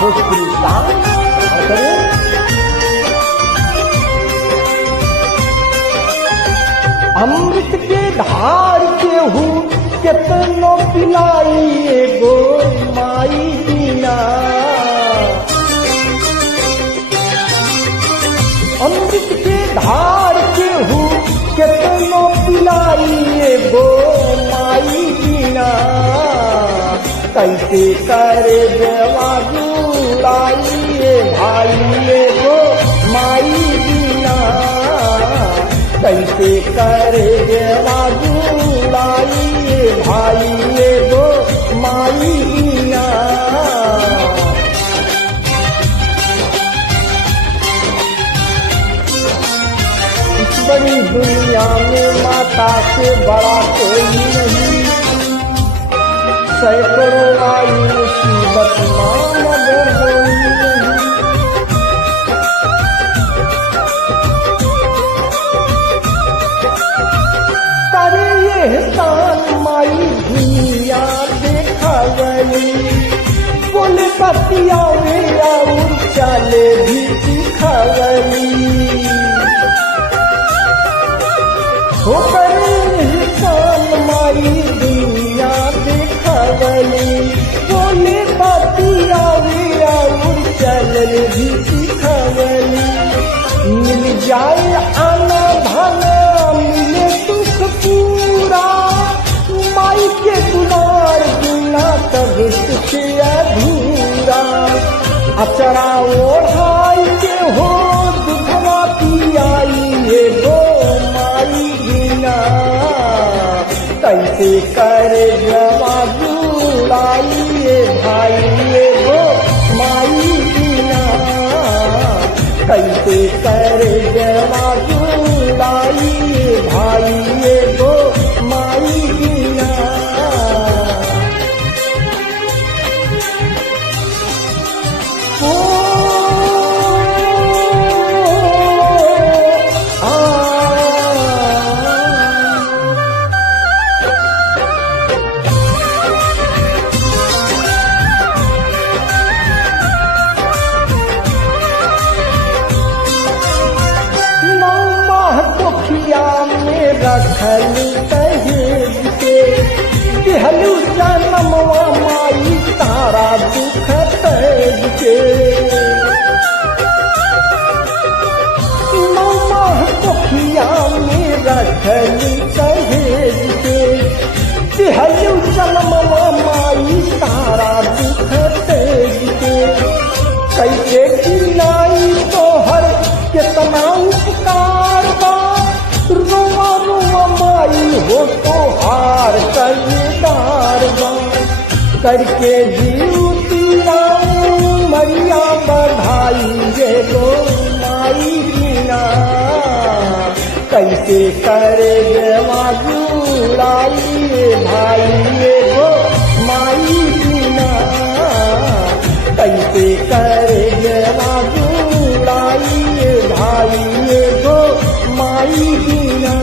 Bhojpuri song अमृत के धार के हूँ कितनो पिलाई एगो माई बिना। अमृत के धार के हूँ कितनो पिलाई एगो माई बिना। कैसे करे देवा जुड़ाई भाई एगो माई बिना। कैसे करे देवा जुड़ाई भाई एगो माई बिना। इस बड़ी दुनिया में माता से बड़ा कोई नहीं। सैकड़ों आई मुसीबत ना मगर कोई नहीं। करे ये एहसान माई दुनिया देखा गई। बोले बतिया वे और चले भी दिखा गई। हो करे एहसान माई दुनिया देखा गई। बोले बतिया वे और चले भी दिखा गई। मिल जाए आना भाना मिले सुख पूरा। माई के दुलार बिना तब सुख अधूरा। अचरा ओढ़ाई के हो दुधवा पियाई एगो माई बिना। कैसे करे जवा जुड़ाई भाई एगो माई बिना। कैसे करे जवा जुड़ाई भाई एगो माई बिना। ओ रखल दहेज के दिहलू जन्मवा माई तारा दुख तेज के। नौमा पोखिया में रखल दहेज के दिहलू जन्मवा माई तारा दुख तेज के। कैसे किनाई तोहर कितना उपकार बा। रोवा रोवा माई हो तो हार कलदार करके जीवतिया मरिया बढ़ाई एगो माई बिना। कैसे करे देवा जुड़ाई भाई एगो माई बिना। कैसे करे देवा जुड़ाई भाई एगो माई बिना।